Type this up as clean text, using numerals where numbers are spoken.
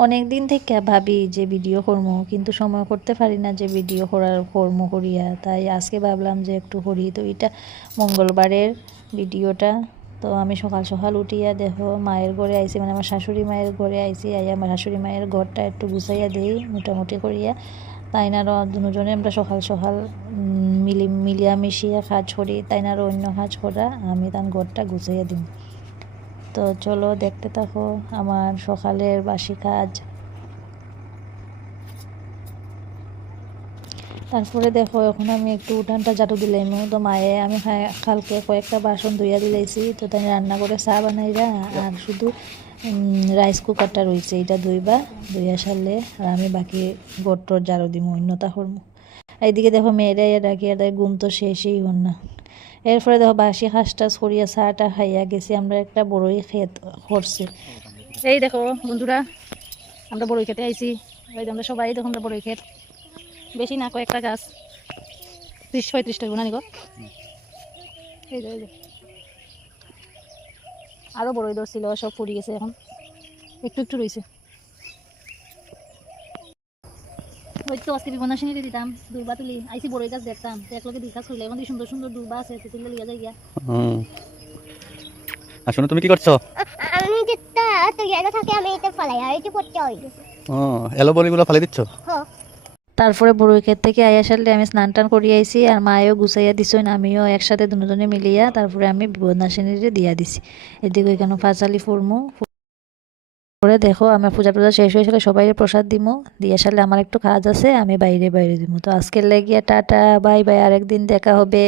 অনেক দিন থেকে ভাবি যে ভিডিও করবো, কিন্তু সময় করতে পারি না যে ভিডিও কর্ম করিয়া। তাই আজকে ভাবলাম যে একটু করি। তো এটা মঙ্গলবারের ভিডিওটা। তো আমি সকাল সকাল উঠিয়া দেখো মায়ের ঘরে আইছি, মানে আমার শাশুড়ি মায়ের ঘরে আইছি। আমার শাশুড়ি মায়ের ঘরটা একটু গুছাইয়া দিই মোটামুটি করিয়া। তাই না দুজনে আমরা সকাল সকাল মিলিয়া মিশিয়া কাজ করি। তাই না অন্য কাজ করা, আমি তার ঘরটা গুছাইয়া দিই। তো চলো দেখতে থাকো আমার সকালের বাসি কাজ। তারপরে দেখো এখন আমি একটু উঠানটা ঝাড়ু দিলাম। তো মায়ে আমি কালকে কয়েকটা বাসন ধুইয়া দিলাইছি। তো তাই রান্না করে চা বানাইরা, আর শুধু রাইস কুকারটা রয়েছে, এটা ধুইয়া সারলে আর আমি বাকি গট্টর ঝাড়ু দিব, অন্যতা করবো। এইদিকে দেখো মেয়েরা ডাকি আর ঘুম তো শেষই হন না। এরপরে দেখো বাসি হাঁসটাস করিয়া চাটা খাইয়া গেছি। আমরা একটা বড়ই ক্ষেত করছি। এই দেখো বন্ধুরা, আমরা বড়ই খেতে আইছি। আমরা সবাই দেখো আমরা বড়ই ক্ষেত, বেশি না কয়েকটা গাছ, 30-35টা গুণা নিব। এই যে আরো বড়ই ধরছিল, সব ফুরি গেছে, এখন একটু একটু রয়েছে। ওই তো আজকে বিপন্না সিঁড়ি দিতাম, দুর্বা তুলি আইসি বড়ই গাছ দেখতাম, তো একলগে দুই গাছ হইলে এখন সুন্দর সুন্দর দুর্বা আছে, তুলে লিয়া যাই গিয়া। আসলে তুমি কি করছো? আমি যেটা তো জায়গা থাকে আমি এটা ফলাই আর এটা করতে হয়। এলো বলিগুলো ফালাই দিচ্ছ? হ্যাঁ। তারপরে বড়ই ক্ষেত থেকে আইয়া সারলে আমি স্নান টান করিয়া আইছি, আর মায়েও গুছাইয়া দিছই, আমিও একসাথে দুজনে মিলিয়া তারপরে আমি বিপন্নাশিনীরে দিয়া দিছি। এদিকে এখানে ফাঁচালি ফুরমু করে দেখো আমার পূজা টুজা শেষ হয়ে সালে সবাই প্রসাদ দিমু, দিয়ে সারলে আমার একটু কাজ আছে, আমি বাইরে দিমু। তো আজকের লাগিয়া টাটা, বাই বাই, আরেকদিন দেখা হবে।